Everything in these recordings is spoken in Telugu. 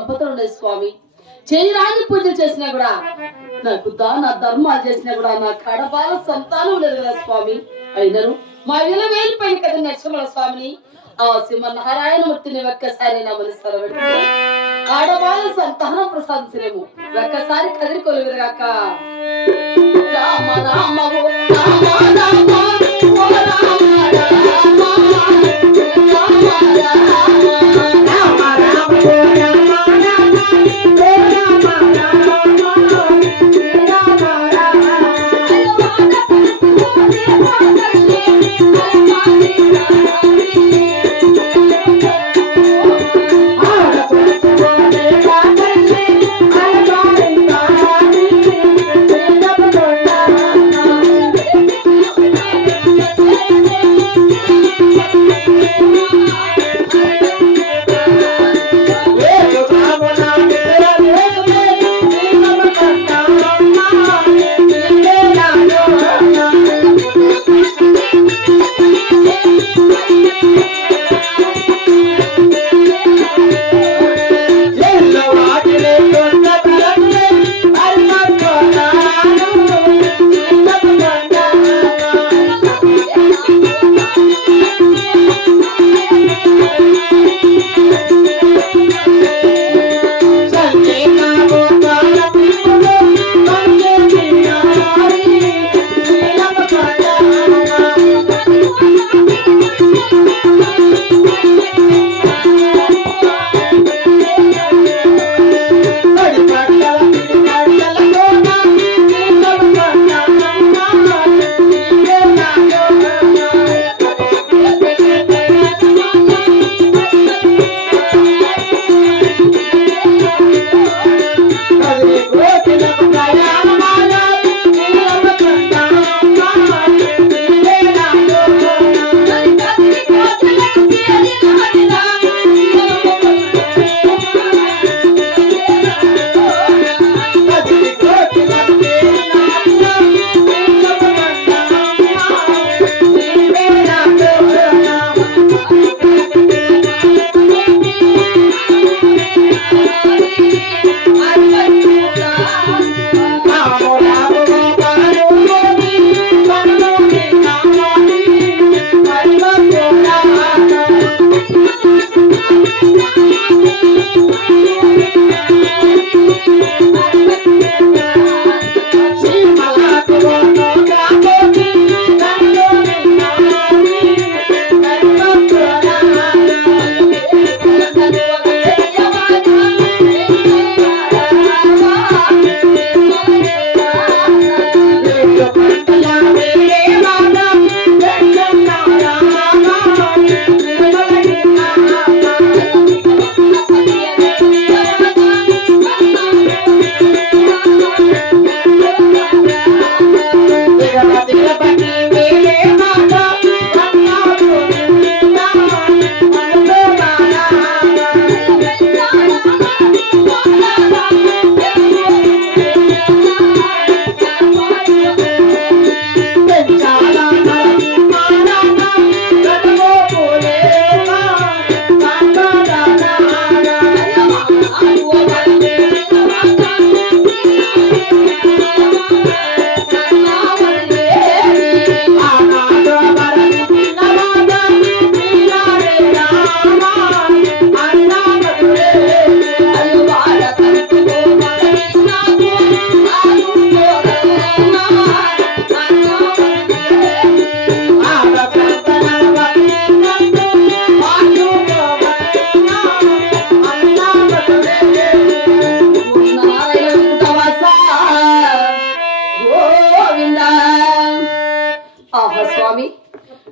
సంపదలు ఉన్నాయి స్వామి. చేయరాని పూజలు చేసినా కూడా, నాకు దాన ధర్మాలు చేసినా కూడా నా కడపాల సంతానం లేదు కదా స్వామి. అయినను మా ఇళ్ళ వేలిపోయిన కదా నరసింహ స్వామిని, ఆ సింహనారాయణమూర్తిని ఒక్కసారి నా మనసులో పెట్టుకుని ఆడవాళ్ళ సంతానం ప్రసాదించలేము. ఒక్కసారి కదిరి కొలుగురుగాక. రామ రామ రామ రామ ఓ రామ రామ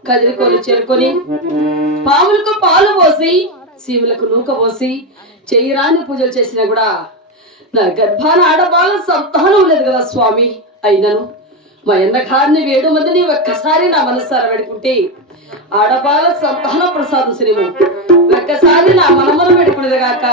కదిరికోలు చేరుకొని పాములకు పాలు పోసి సీములకు నూక పోసి చేయరాని పూజలు చేసినా కూడా నా గర్భాన ఆడవాళ్ళ సంతానం లేదు కదా స్వామి. అయినను మా అన్నగారిని 7 మందిని ఒక్కసారి నా మనస్సార పెడుకుంటే ఆడవాళ్ళ సంతానం ప్రసాదించలేము. ఒక్కసారి నా మనమను పెట్టుకునేది గాక.